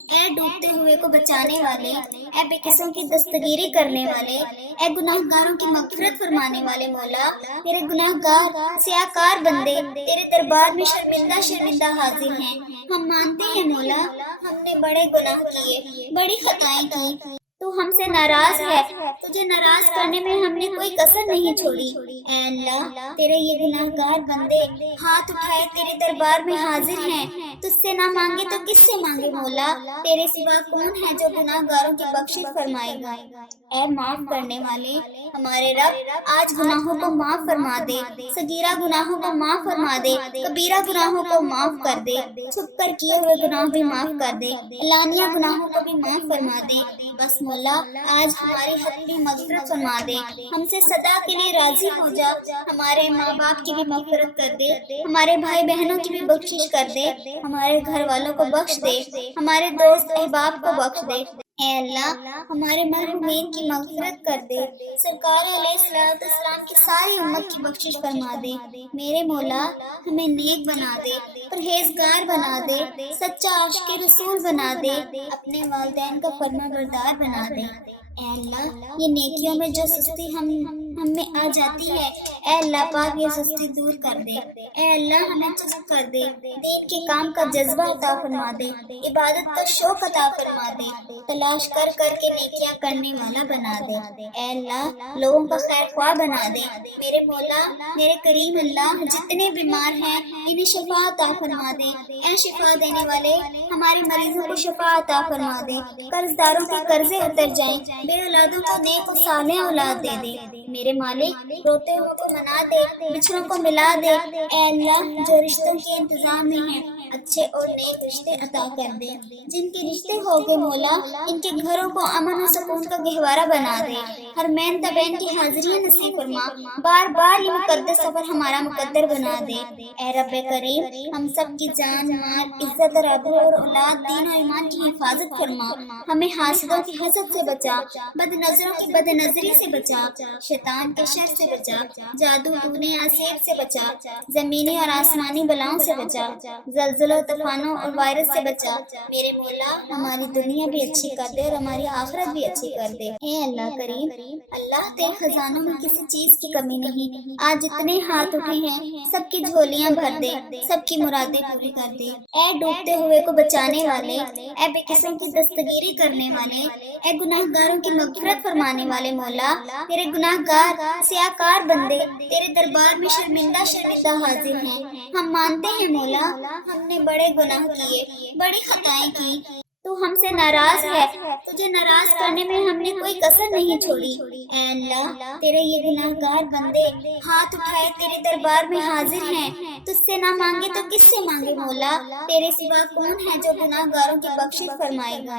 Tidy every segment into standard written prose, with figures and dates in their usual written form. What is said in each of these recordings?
اے ڈوبتے ہوئے کو بچانے والے، اے بے قسم کی دستگیری کرنے والے، اے گناہ گاروں کی مغفرت فرمانے والے مولا، تیرے گناہ گار سیاہ کار بندے تیرے دربار میں شرمندہ شرمندہ حاضر ہیں۔ ہم مانتے ہیں مولا، ہم نے بڑے گناہ کیے، بڑی خطائیں کی، تو ہم سے ناراض ہے، تجھے ناراض کرنے میں ہم نے کوئی کسر نہیں چھوڑی۔ اے اللہ، تیرے یہ گناہ گار بندے ہاتھ اٹھائے تیرے دربار میں حاضر ہیں، تجھ سے نہ مانگے تو کس سے مانگے مولا؟ تیرے سوا کون ہے جو گناہ گاروں کی بخشش فرمائے گا؟ اے معاف کرنے والے ہمارے رب، آج گناہوں کو معاف فرما دے، صغیرہ گناہوں کو معاف فرما دے، کبیرہ گناہوں کو معاف کر دے، چھپ کر کیے ہوئے گناہ بھی معاف کر دے، علانیہ گناہوں کو بھی معاف فرما دے۔ بس مولا، آج ہماری حتمی مغفرت فرما دے، ہم سے سدا کے لیے راضی ہو جا، ہمارے ماں باپ کی بھی مغفرت کر دے، ہمارے بھائی بہنوں کی بھی بخشش کر دے، ہمارے گھر والوں کو بخش دے، ہمارے دوست احباب کو بخش دے۔ اے اللہ، ہمارے مرحومین کی مغفرت کر دے، سرکار علیہ السلام کی ساری امت کی بخشش فرما دے۔ میرے مولا، ہمیں نیک بنا دے، پرہیزگار بنا دے، سچا عاشق رسول بنا دے، اپنے والدین کا فرما بردار بنا دے۔ اے اللہ، یہ نیکیوں میں جو سستی ہم میں آ جاتی ہے، اے اللہ پاک یہ سستی دور کر دے۔ اے اللہ، ہمیں چست کر دے، دین کے کام کا جذبہ عطا فرما دے، عبادت کا شوق عطا فرما دے، تلاش کر کر کے نیکیاں کرنے والا بنا دے۔ اے اللہ، لوگوں کا خیر خواہ بنا دے۔ میرے مولا، میرے کریم اللہ، جتنے بیمار ہیں انہیں شفا عطا فرما دے۔ اے شفا دینے والے، ہمارے مریضوں کو شفا عطا فرما دے، قرض داروں کے قرضے اتر جائیں، بے اولادوں کو نیک و صالح اولاد دے دے۔ میرے مالک، روتے ہوئے کو منا دے، بچھڑوں کو ملا دے۔ اے اللہ، جو رشتوں کے انتظام میں ہیں اچھے اور نیک رشتے عطا کر دے، جن کے رشتے ہو گئے مولا ان کے گھروں کو امن و سکون کا گہوارہ بنا دے، ہر مین تبین کی حاضریاں نصیب فرما، بار بار یہ مقدس سفر ہمارا مقدر بنا دے۔ اے رب کریم، ہم سب کی جان مال عزت اور آبرو اور اولاد دین و ایمان کی حفاظت فرما، ہمیں حاسدوں کی حسد سے بچا، بد نظروں کی بد نظری سے بچا، شیطان کے شر سے بچا، جادو ٹونے آسیب سے بچا، زمینی اور آسمانی بلاؤں سے بچا، زلزلوں طوفانوں اور وائرس سے بچا۔ میرے مولا، ہماری دنیا بھی اچھی کر دے اور ہماری آخرت بھی اچھی کر دے۔ اے اللہ کریم، اللہ تیرے خزانوں میں کسی چیز کی کمی نہیں، آج جتنے ہاتھ اٹھے ہیں سب کی جھولیاں بھر دے، سب کی مرادیں پوری کر دے۔ اے ڈوبتے ہوئے کو بچانے والے، اے بے قسم کی دستگیری کرنے والے، اے گناہ گاروں کی مغفرت فرمانے والے مولا، تیرے گناہ گار سیاہ کار بندے تیرے دربار میں شرمندہ شرمندہ حاضر ہیں۔ ہم مانتے ہیں مولا، ہم نے بڑے گناہ کیے، بڑی خطائیں کی، تو ہم سے ناراض ہے، تجھے ناراض کرنے میں ہم نے کوئی کسر نہیں چھوڑی۔ اے اللہ، تیرے یہ گناہ گار بندے ہاتھ اٹھائے تیرے دربار میں حاضر ہیں، تجھ سے نہ مانگے تو کس سے مانگے مولا؟ تیرے سوا کون ہے جو گناہ گاروں کی بخشش فرمائے گا؟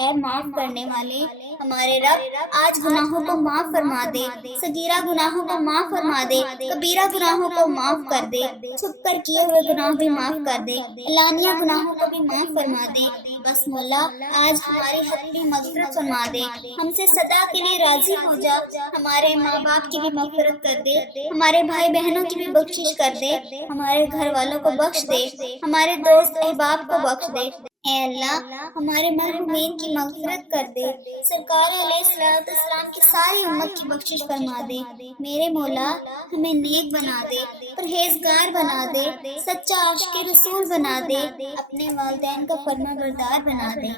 اے معاف کرنے والے ہمارے رب، آج گناہوں کو معاف فرما دے، صغیرہ گناہوں کو معاف فرما دے، کبیرہ گناہوں کو معاف کر دے، چھپ کر کیے ہوئے گناہ بھی معاف کر دے، علانیہ گناہوں کو بھی معاف فرما دے۔ بس مولا، آج ہماری حتمی مغفرت فرما دے، ہم سے سدا کے لیے راضی ہو جا، ہمارے ماں باپ کی بھی مغفرت کر دے، ہمارے بھائی بہنوں کی بھی بخشش کر دے، ہمارے گھر والوں کو بخش دے، ہمارے دوست احباب کو بخش دے۔ اے اللہ، ہمارے مرحومین کی مغفرت کر دے، سرکار علیہ السلام کی ساری امت کی بخشش فرما دے۔ میرے مولا، ہمیں نیک بنا دے، پرہیزگار بنا دے، سچا عاشق رسول بنا دے، اپنے والدین کا فرما بردار بنا دے۔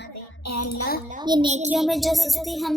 اے اللہ، یہ نیکیوں میں جو سستی ہم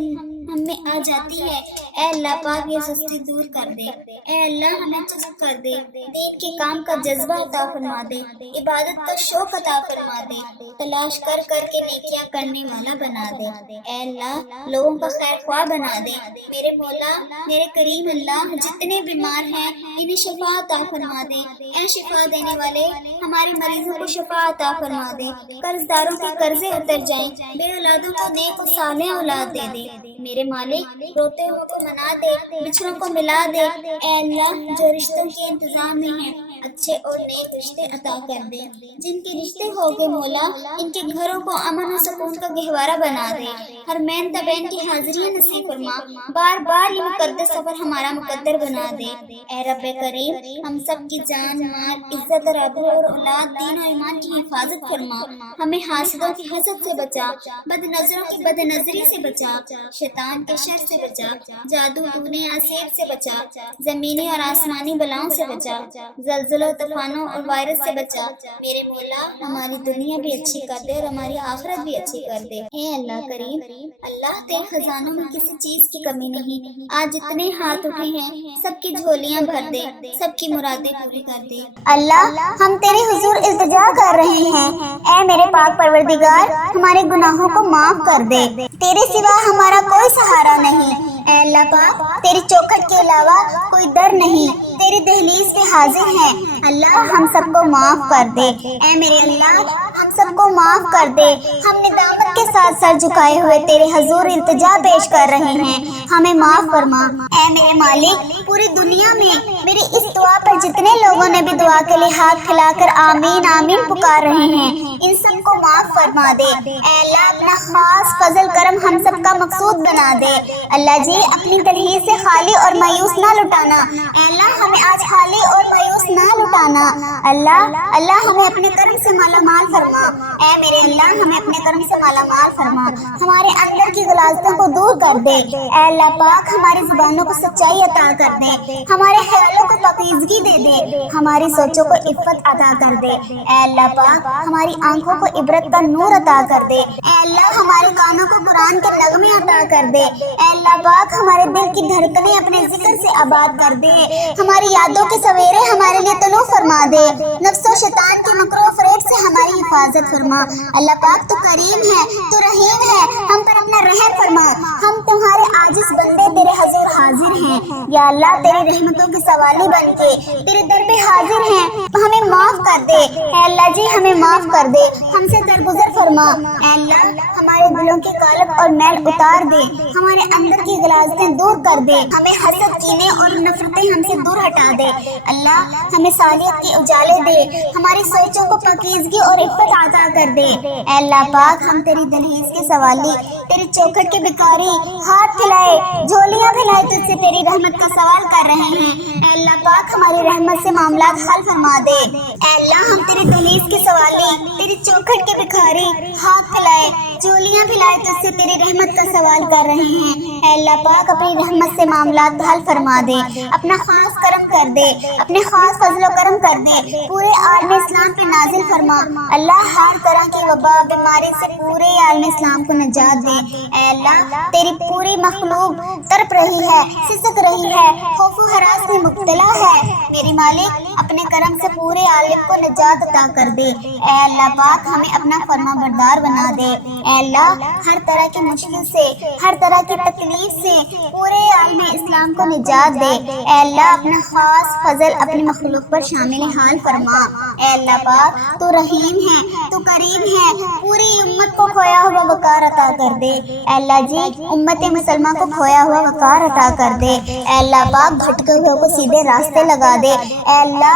میں آ جاتی ہے، اے اللہ پاک یہ سستی دور کر دے۔ اے اللہ، ہمیں چست کر دے، دین کے کام کا جذبہ عطا فرما دے، عبادت کا شوق عطا فرما دے، تلاش کر کر کے نیکیاں کرنے والا بنا دے۔ اے اللہ، لوگوں کا خیر خواہ بنا دے۔ میرے مولا، میرے کریم اللہ، جتنے بیمار ہیں انہیں شفا عطا فرما دے۔ اے شفا دینے والے، ہمارے مریضوں کو شفا عطا فرما دے، قرض داروں کے قرضے اتر جائیں، بے اولادوں کو نیک و صالح اولاد دے دے۔ میرے مالک، روتے ہوئے کو منا دے، بچھڑوں کو ملا دے۔ اے اللہ، جو رشتوں کے انتظام میں ہیں اچھے اور نیک رشتے عطا کر دے، جن کے رشتے ہو گئے مولا ان کے گھروں کو امن و سکون کا گہوارہ بنا دے، ہر مین تبین کی حاضری نصیب فرما، بار بار یہ مقدس سفر ہمارا مقدر بنا دے۔ اے رب کریم، ہم سب کی جان، مال، عزت اور آبرو اور اولاد، دین اور ایمان کی حفاظت فرما، ہمیں حاسدوں کی حسد سے بچا، بد نظروں کی بد نظری سے بچا، شیطان کے شر سے بچا، جادو ٹونے آسیب سے بچا، زمینی اور آسمانی بلاؤں سے بچا، زلزلوں، طوفانوں اور وائرس سے بچا۔ میرے مولا، ہماری دنیا بھی اچھی کر دے اور ہماری آخرت بھی اچھی کر دے۔ اے اللہ کریم، اللہ تیرے خزانوں میں کسی چیز کی کمی نہیں، آج جتنے ہاتھ اٹھے ہیں سب کی جھولیاں بھر دے، سب کی مرادیں پوری کر دے۔ اللہ، ہم تیرے حضور التجا کر رہے ہیں، اے میرے پاک پروردگار، ہمارے گناہوں کو معاف کر دے، تیرے سوا ہمارا کوئی سہارا نہیں۔ اے اللہ پاک، تیری چوکھٹ کے علاوہ کوئی در نہیں، تیری دہلیز پہ حاضر ہیں، اللہ ہم سب کو معاف کر دے۔ اے میرے اللہ، ہم سب کو معاف کر دے، ہم ندامت کے ساتھ سر جھکائے ہوئے تیرے حضور التجا پیش کر رہے ہیں، ہمیں معاف فرما۔ اے میرے مالک، پوری دنیا میں میری اس دعا پر جتنے لوگوں نے بھی دعا کے لیے ہاتھ پھیلا کر آمین آمین پکار رہے ہیں، ان سب کو معاف فرما دے۔ اے اللہ، اپنا خاص فضل کرم ہم سب کا مقصود بنا دے۔ اللہ جی، اپنی دہلیز سے خالی اور مایوس نہ لٹانا، اے اللہ ہمیں آج خالی اور مایوس نہ لٹانا۔ اللہ ہمیں اپنے کرم سے مالا مال فرما، اے میرے اللہ ہمیں اپنے کرم سے مالا مال فرما، ہمارے اندر کی غلاظتوں کو دور کر دے۔ اے اللہ پاک، ہماری زبانوں کو سچائی عطا کر دے، ہمارے خیالوں کو پاکیزگی دے دے، ہماری سوچوں کو عفت عطا کر دے۔ اے اللہ پاک، ہماری آنکھوں کو عبرت کا نور عطا کر دے۔ اے اللہ، ہمارے کانوں کو قرآن کے نغمے عطا کر دے۔ اے اللہ پاک، ہمارے دل کی دھڑکنیں اپنے ذکر سے آباد کر دے، ہماری یادوں کے سویرے ہمارے لیے طلوع فرما دے، نفس و شیطان کے مکر و فریب سے ہماری حفاظت فرما۔ اللہ پاک، تو کریم ہے، تو رحیم ہے، ہم پر اپنا رحم فرما، ہم تمہارے عاجز بندے تیرے حضور حاضر ہیں، یا اللہ تیری رحمتوں کے سوالی بن کے تیرے در پہ حاضر ہیں، ہمیں معاف کر دے۔ اے اللہ جی، ہمیں معاف کر دے، ہم سے درگزر فرما۔ اے اللہ، ہمارے دلوں کی کالب اور میل اتار دے، ہمارے اندر کی غلاظتیں دور کر دے، ہمیں حسد، کینے اور نفرتیں ہم سے دور ہٹا دے۔ اللہ، ہمیں صالحیت کے اجالے دے، ہماری سوچوں کو پاکیزگی اور عفت عطا کر دے۔ اے اللہ پاک، ہم تیری دہلیز کے سوالی، تیری چوکھٹ کے بھکاری، ہاتھ پھیلائے، جھولیاں پھیلائے تجھ سے تیری رحمت کا سوال کر رہے ہیں۔ اے اللہ پاک، ہماری رحمت سے معاملات حل فرما دے۔ اے اللہ، ہم تیری دہلیز کے سوالی، تیری چوکھٹ کے بھکاری، ہاتھ پھیلائے، جھولیاں پھیلائے تجھ سے تیری رحمت کا سوال کر رہے ہیں۔ اے اللہ پاک، اپنی رحمت سے معاملات حل فرما دے، اپنا خاص کرم کر دے، اپنے خاص فضل و کرم کر دے، پورے عالم اسلام پہ نازل فرما۔ اللہ، ہر طرح کی وبا بیماری سے پورے عالم اسلام کو نجات دے۔ اے اللہ، تیری پوری مخلوق تڑپ رہی ہے، سسک رہی ہے، خوف و ہراس میں مبتلا ہے، میری مالک اپنے کرم سے پورے عالم کو نجات عطا کر دے۔ اے اللہ پاک، ہمیں اپنا فرما بردار بنا دے۔ اے اللہ، ہر طرح کی مشکل سے، ہر طرح کی تکلیف سے پورے عالم اسلام کو نجات دے۔ اے اللہ، اپنا خاص فضل اپنی مخلوق پر شامل حال فرما۔ اے اللہ پاک، تو رحیم ہے، تو کریم ہے، پوری امت کو کھویا ہوا وقار عطا کر دے۔ اے اللہ جی، امت مسلمہ کو کھویا ہوا وقار عطا کر دے۔ اے اللہ پاک، بھٹکے ہوئے کو سیدھے راستے لگا دے۔ اے اللہ،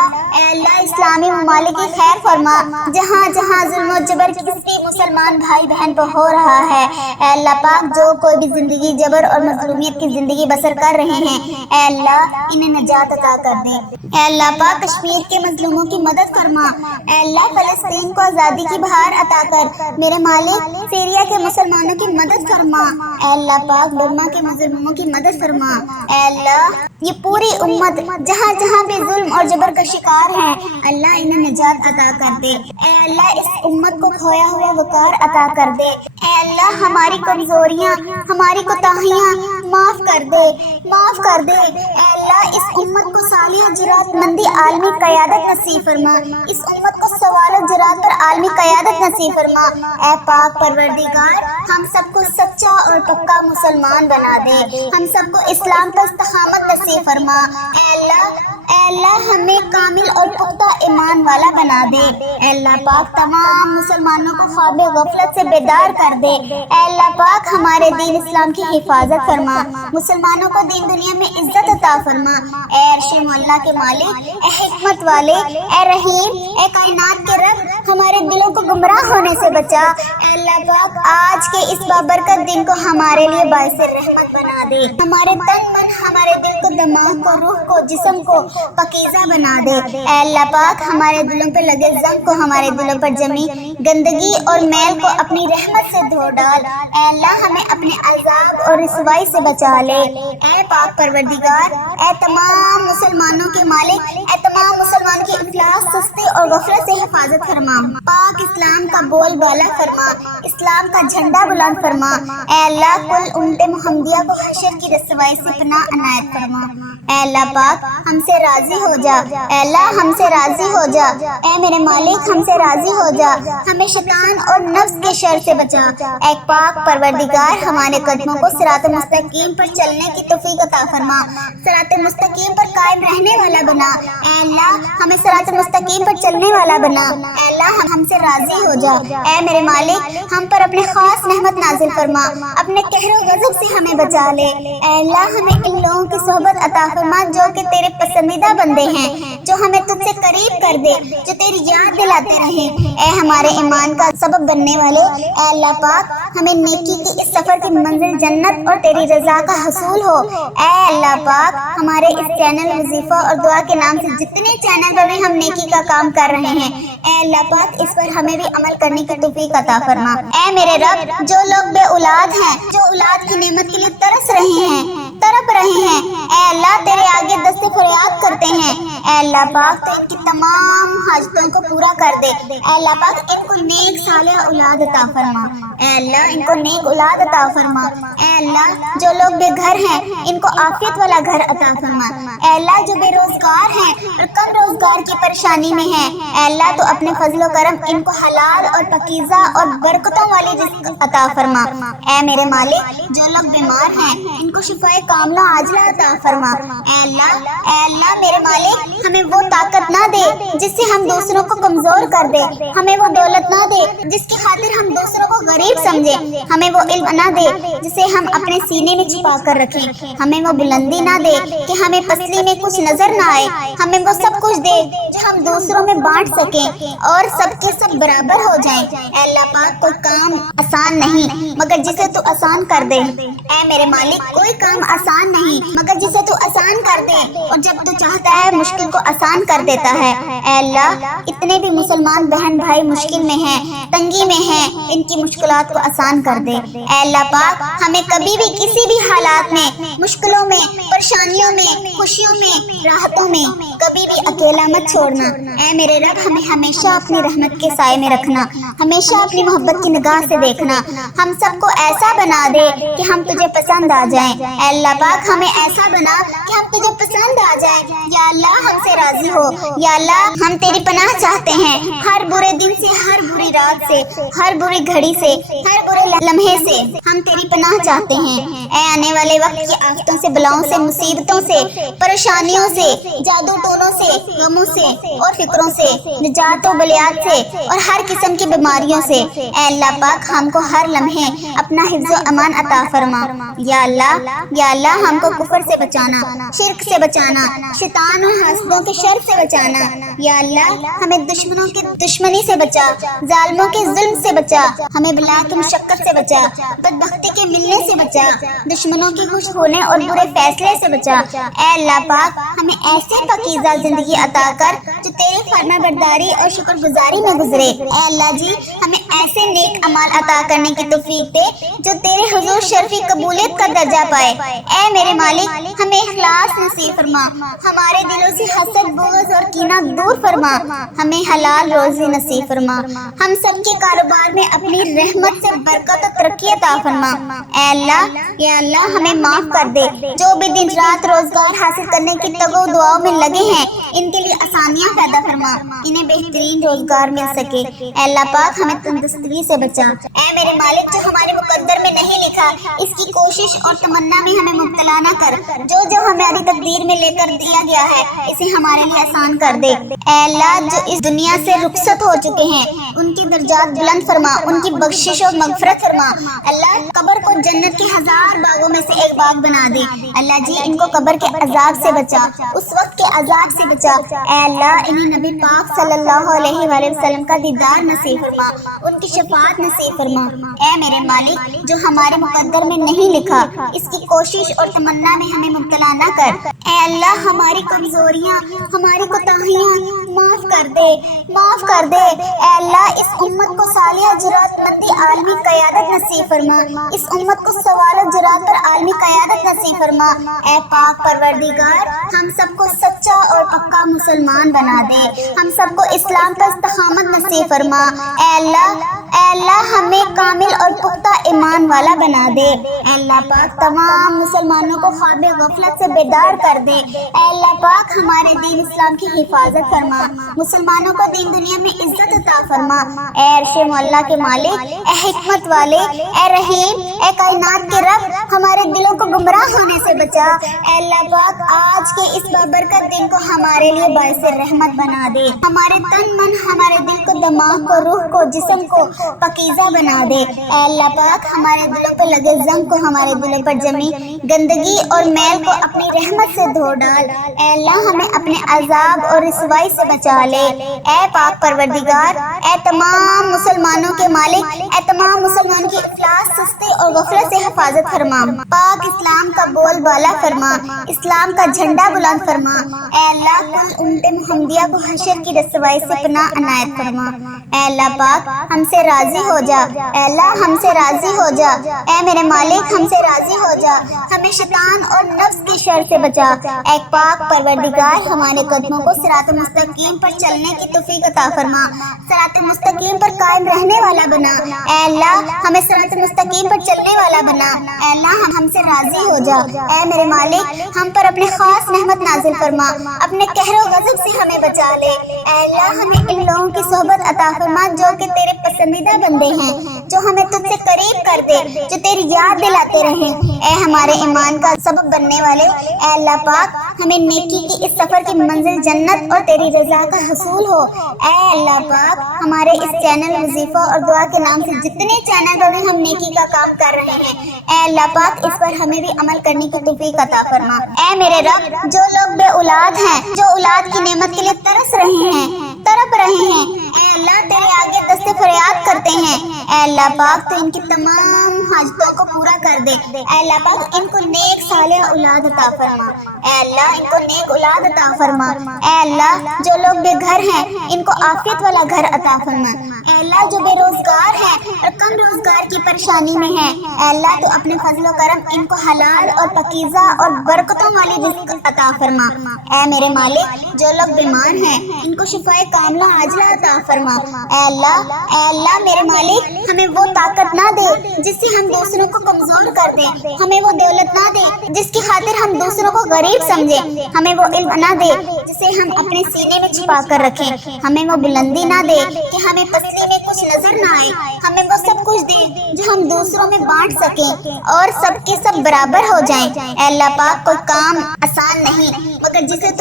اسلامی ممالک کی خیر فرما، جہاں جہاں ظلم و جبر کسی مسلمان بھائی بہن پر ہو رہا ہے۔ اے اللہ پاک، جو کوئی بھی زندگی جبر اور مظلومیت کی زندگی بسر کر رہے ہیں، اے اللہ انہیں نجات عطا کر دے۔ اے اللہ پاک، کشمیر کے مظلوموں کی مدد فرما۔ اے اللہ، فلسطین کو آزادی کی بہار عطا کر، میرے مالک سیریا کے مسلمانوں کی مدد فرما۔ اے اللہ پاک، برما کے مظلوموں کی مدد فرما۔ اے اللہ، یہ پوری امت جہاں جہاں بھی ظلم اور جبر کا شکار ہے، اللہ انہیں نجات عطا کر دے۔ اے اللہ، اس امت کو کھویا ہوا وقار عطا کر دے۔ اے اللہ، ہماری کمزوریاں، ہماری کوتاہیاں معاف کر دے، معاف کر دے۔ اے اللہ، اس امت کو صالح جرات مندی عالمی قیادت نصیب فرما، اس امت کو سوال و جرات پر عالمی قیادت نصیب فرما۔ اے پاک پروردگار، ہم سب کو سچا اور پکا مسلمان بنا دے، ہم سب کو اسلام پر استقامت نصیب فرما۔ اے اللہ، اے اللہ ہمیں کامل اور پختہ ایمان والا بنا دے۔ اے اللہ پاک تمام مسلمانوں کو خواب غفلت سے بیدار کر دے۔ اے اللہ پاک ہمارے دین اسلام کی حفاظت فرما، مسلمانوں کو دین دنیا میں عزت عطا فرما۔ اے عرش معلیٰ کے مالک، اے حکمت والے، اے رحیم، اے کائنات کے رب، ہمارے دلوں کو گمراہ ہونے سے بچا۔ اے اللہ پاک آج کے اس بابرکت دن کو ہمارے لیے باعث رحمت بنا دے، ہمارے تن من، ہمارے دل کو، دماغ کو، روح کو، جسم کو پاکیزہ بنا دے۔ اے اللہ پاک ہمارے دلوں پر لگے زنگ کو، ہمارے دلوں پر جمی گندگی اور میل کو اپنی رحمت سے دھو ڈال۔ اے اللہ ہمیں اپنے عذاب اور رسوائی سے بچا لے۔ اے پاک پروردگار، اے تمام مسلمانوں کے مالک، اے تمام مسلمان کی افلاس، سستی اور غفلت سے حفاظت فرما۔ پاک اسلام کا بول بالا فرما، اسلام کا جھنڈا بلند فرما۔ اے اللہ کل امت محمدیہ کو حشر کی رسوائی سے پناہ عنایت فرما۔ اے اللہ پاک ہم سے راضی ہو جا، اے اللہ ہم سے راضی ہو جا، اے میرے مالک ہم سے راضی ہو جا، ہمیں شیطان اور نفس کے شر سے بچا۔ اے پاک پروردگار ہمارے قدموں کو صراط مستقیم پر چلنے کی توفیق عطا فرما، صراط مستقیم پر قائم رہنے والا بنا۔ اے اللہ ہمیں صراط مستقیم پر چلنے والا بنا۔ اے اللہ ہم سے راضی ہو جا، اے میرے مالک ہم پر اپنے خاص رحمت نازل فرما، اپنے قہر و غضب سے ہمیں بچا لے۔ اے اللہ ہمیں ان لوگوں کی صحبت عطا فرما جو کہ تیرے پسندیدہ بندے ہیں، جو ہمیں تجھ سے قریب کر دے، جو تیری یاد دلاتے رہیں۔ اے ہمارے ایمان کا سبب بننے والے، اے اللہ پاک ہمیں نیکی کی اس سفر کی منزل جنت اور تیری رضا کا حصول ہو۔ اے اللہ پاک ہمارے اس چینل وظیفہ اور دعا کے نام سے جتنے چینل پر بھی ہم نیکی کا کام کر رہے ہیں، اے اللہ پاک اس پر ہمیں بھی عمل کرنے کی توفیق عطا فرما۔ اے میرے رب جو لوگ بے اولاد ہیں، جو اولاد کی نعمت کے لیے ترس رہے ہیں، تڑپ رہے ہیں، اے اللہ تیرے آگے دست فریاد کرتے ہیں، اے اللہ پاک تو ان کی تمام حاجتوں کو پورا کر دے۔ اے اللہ پاک ان کو نیک صالح اولاد عطا فرما، اے اللہ ان کو نیک اولاد عطا فرما۔ اے اللہ جو لوگ بے گھر ہیں ان کو عافیت والا گھر عطا فرما۔ اے اللہ جو بے روزگار ہیں اور کم روزگار کی پریشانی میں ہیں، اے اللہ تو اپنے فضل و کرم ان کو حلال اور پاکیزہ اور برکتوں والی رزق عطا فرما۔ اے میرے مالک جو لوگ بیمار ہیں ان کو شفائے کاملہ عاجلہ عطا فرما۔ اے اللہ میرے مالک ہمیں وہ طاقت نہ دے جس سے ہم دوسروں کو کمزور کر دے، ہمیں وہ دولت نہ دے جس کی خاطر ہم دوسروں کو غریب سمجھے، ہمیں وہ علم نہ دے جسے ہم اپنے سینے میں چھپا کر رکھیں، ہمیں وہ بلندی نہ دے کہ ہمیں پسلی میں کچھ نظر نہ آئے، ہمیں وہ سب کچھ دے جو ہم دوسروں میں بانٹ سکیں اور سب کے سب برابر ہو جائیں۔ اے اللہ پاک کوئی کام آسان نہیں مگر جسے تو آسان کر دے۔ اے میرے مالک کوئی کام آسان نہیں مگر جسے تو آسان کر دے، اور جب تو چاہتا ہے مشکل کو آسان کر دیتا ہے۔ اے اللہ اتنے بھی مسلمان بہن بھائی مشکل میں ہیں، تنگی میں ہیں، ان کی مشکلات کو آسان کر دے۔ اے اللہ پاک ہمیں کبھی بھی کسی بھی حالات میں، مشکلوں میں، پریشانیوں میں، خوشیوں میں، راحتوں میں کبھی بھی اکیلا مت چھوڑنا۔ اے میرے رب ہمیں ہمیشہ اپنی رحمت کے سائے میں رکھنا، ہمیشہ اپنی محبت کی نگاہ سے دیکھنا، ہم سب کو ایسا بنا دے کہ ہم تجھے پسند آ جائیں۔ اے اللہ پاک ہمیں ایسا بنا کہ ہم تجھے پسند آ جائیں۔ یا اللہ ہم سے راضی ہو، یا اللہ ہم تیری پناہ چاہتے ہیں، ہر برے دن سے، ہر بری رات سے، ہر بری گھڑی سے، ہر برے لمحے سے ہم تیری پناہ چاہتے ہیں۔ اے آنے والے وقت کی آفتوں سے، بلاؤں سے، مصیبتوں سے، پریشانیوں سے، جادو ٹونوں سے، غموں سے اور فکروں سے، نجات و بلیات سے اور ہر قسم کی بیماریوں سے اے اللہ پاک ہم کو ہر لمحے اپنا حفظ و امان عطا فرما۔ یا اللہ ہم کو کفر سے بچانا، شرک سے بچانا، شیطان اور حاسدوں کے شر سے بچانا۔ یا اللہ ہمیں دشمنوں کی دشمنی سے بچا، ظالموں کے ظلم سے بچا، ہمیں بلا کی مشقت سے بچا، بدبختی کے ملنے سے بچا، دشمنوں کے خوش ہونے اور برے فیصلے سے بچا۔ اے اللہ پاک ہمیں ایسے پاکیزہ زندگی عطا کر جو تیری فرما برداری اور شکر گزاری میں گزرے۔ اے اللہ جی ہمیں ایسے نیک اعمال عطا کرنے کی توفیق دے جو تیرے حضور شرفی قبولیت کا درجہ پائے۔ اے میرے مالک ہمیں اخلاص نصیب فرما، ہمارے دلوں سے حسد، بغض اور کینہ دور فرما، ہمیں حلال روزی نصیب فرما، ہم سب کے کاروبار میں اپنی رحمت سے برکت و ترقی عطا فرما۔ اے اللہ یا اللہ ہمیں معاف کر دے۔ جو بھی دن رات روزگار حاصل کرنے کی تگو دعاؤں میں لگے ہیں ان کے لیے آسانیاں پیدا فرما، انہیں بہترین روزگار مل سکے۔ اے اللہ پاک ہمیں تندرستی سے بچا۔ اے میرے مالک جو ہمارے مقدر میں نہیں لکھا اس کی کوشش اور تمنا میں ہمیں مبتلا نہ کر، جو ہماری تقدیر میں لے کر دیا گیا ہے اسے ہمارے لیے آسان کر دے۔ اے اللہ جو اس دنیا سے رخصت ہو چکے ہیں ان کی درجات بلند فرما، ان کی بخشش اور مغفرت فرما۔ اللہ قبر کو جنت کے 1000 باغوں میں سے ایک باغ بنا دے۔ اللہ جی ان کو قبر کے عذاب سے بچا، اس وقت کے عذاب سے بچا۔ اے اللہ انہیں نبی پاک صلی اللہ علیہ وآلہ وسلم کا دیدار نصیب فرما، ان کی شفاعت نصیب فرما۔ اے میرے مالک جو ہمارے مقدر میں نہیں لکھا اس کی کوشش اور تمنا میں ہمیں مبتلا نہ کر۔ اے اللہ ہماری کمزوریاں، ہماری کوتاہیاں معاف کر دے، معاف کر دے۔ اے اللہ اس امت کو صالح جرات مندی عالمی قیادت نصیب فرما، اس امت کو سوال و جرات پر عالمی قیادت نصیب فرما۔ اے پاک پروردگار ہم سب کو سچا اور پکا مسلمان بنا دے، ہم سب کو اسلام پر استقامت نصیب فرما۔ اے اللہ ہمیں کامل اور پختہ ایمان والا بنا دے۔ اے اللہ پاک تمام مسلمانوں کو خواب غفلت سے بیدار کر دے۔ اے اللہ پاک ہمارے دین اسلام کی حفاظت فرما، مسلمانوں کو دین دنیا میں عزت عطا فرما۔ اے عرش معلیٰ کے مالک، اے حکمت والے، اے رحیم، اے کائنات کے رب ہمارے دلوں کو گمراہ ہونے سے بچا۔ اے اللہ پاک آج کے اس بابرکت دن کو ہمارے لیے باعث رحمت بنا دے، ہمارے تن من، ہمارے دل کو، دماغ کو، روح کو، جسم کو پاکیزہ بنا دے۔ اے اللہ پاک ہمارے دلوں پہ لگے زنگ کو، ہمارے دلوں پر جمی گندگی اور میل کو اپنی رحمت سے دھو ڈال۔ اے اللہ ہمیں اپنے عذاب اور رسوائی سے بچا لے۔ اے پاک پروردگار، اے تمام مسلمانوں کے مالک، اے تمام مسلمانوں کی افلاس، سستی اور غفلت سے حفاظت فرما۔ پاک اسلام کا بول بالا فرما، اسلام کا جھنڈا بلند فرما۔ اے اللہ کل امت محمدیہ کو حشر کی رسوائی سے پناہ عنایت فرما۔ اے اللہ پاک ہم سے راضی ہو جا، اے اللہ ہم سے راضی ہو جا۔ اے میرے مالک ہم سے راضی ہو جا، ہمیں شیطان اور نفس کی شر سے بچا۔ اے پاک پروردگار ہمارے قدموں کو صراط مستقیم پر چلنے کی توفیق عطا فرما، صراط مستقیم پر قائم رہنے والا بنا۔ اے اللہ ہمیں صراط مستقیم پر چلنے والا بنا۔ اے اللہ ہم سے راضی ہو جا۔ اے میرے مالک ہم پر اپنے خاص رحمت نازل فرما، اپنے قہر و غضب سے ہمیں بچا لے۔ اے اللہ ہمیں ان لوگوں کی صحبت عطا فرما جو کہ تیرے پسندیدہ بندے ہیں، جو ہمیں تجھ سے قریب کر دے، جو تیری یاد دلاتے رہیں۔ اے ہمارے ایمان کا سبب بننے والے، اے اللہ پاک ہمیں نیکی کی اس سفر کی منزل جنت اور تیری رضا کا حصول ہو۔ اے اللہ پاک ہمارے اس چینل وظیفہ اور دعا کے نام سے جتنے چینلوں میں ہم نیکی کا کام کر رہے ہیں، اے اللہ پاک اس پر ہمیں بھی عمل کرنے کی توفیق عطا فرما۔ اے میرے رب جو لوگ بے اولاد ہیں، جو اولاد کی نعمت کے لیے ترس رہے ہیں، تڑپ رہے ہیں، اے اللہ تیرے آگے دست فریاد کرتے ہیں، اے اللہ پاک تو ان کی تمام حاجتوں کو پورا کر دے۔ اے اللہ پاک ان کو نیک صالح اولاد عطا فرما، اے اللہ ان کو نیک اولاد عطا فرما۔ اے اللہ جو لوگ بے گھر ہیں ان کو عافیت والا گھر عطا فرما۔ اے اللہ جو بے روزگار ہیں اور کم روزگار کی پریشانی میں ہیں، اے اللہ تو اپنے فضل و کرم ان کو حلال اور پاکیزہ اور برکتوں والی رزق عطا فرما۔ اے میرے مالک جو لوگ بیمار ہیں ان کو شفائے کاملہ عاجلہ عطا فرما۔ اے اللہ میرے مالک ہمیں وہ طاقت نہ دے جس سے ہم دوسروں کو کمزور کر دیں، ہمیں وہ دولت نہ دے جس کی خاطر ہم دوسروں کو غریب سمجھیں، ہمیں وہ علم نہ دے جسے ہم اپنے سینے میں چھپا کر رکھیں، ہمیں وہ بلندی نہ دے کہ ہمیں پستی میں کچھ نظر نہ آئے، ہمیں وہ سب کچھ دے جو ہم دوسروں میں بانٹ سکیں اور سب کے سب برابر ہو جائیں۔ اے اللہ پاک کوئی کام آسان نہیں مگر جسے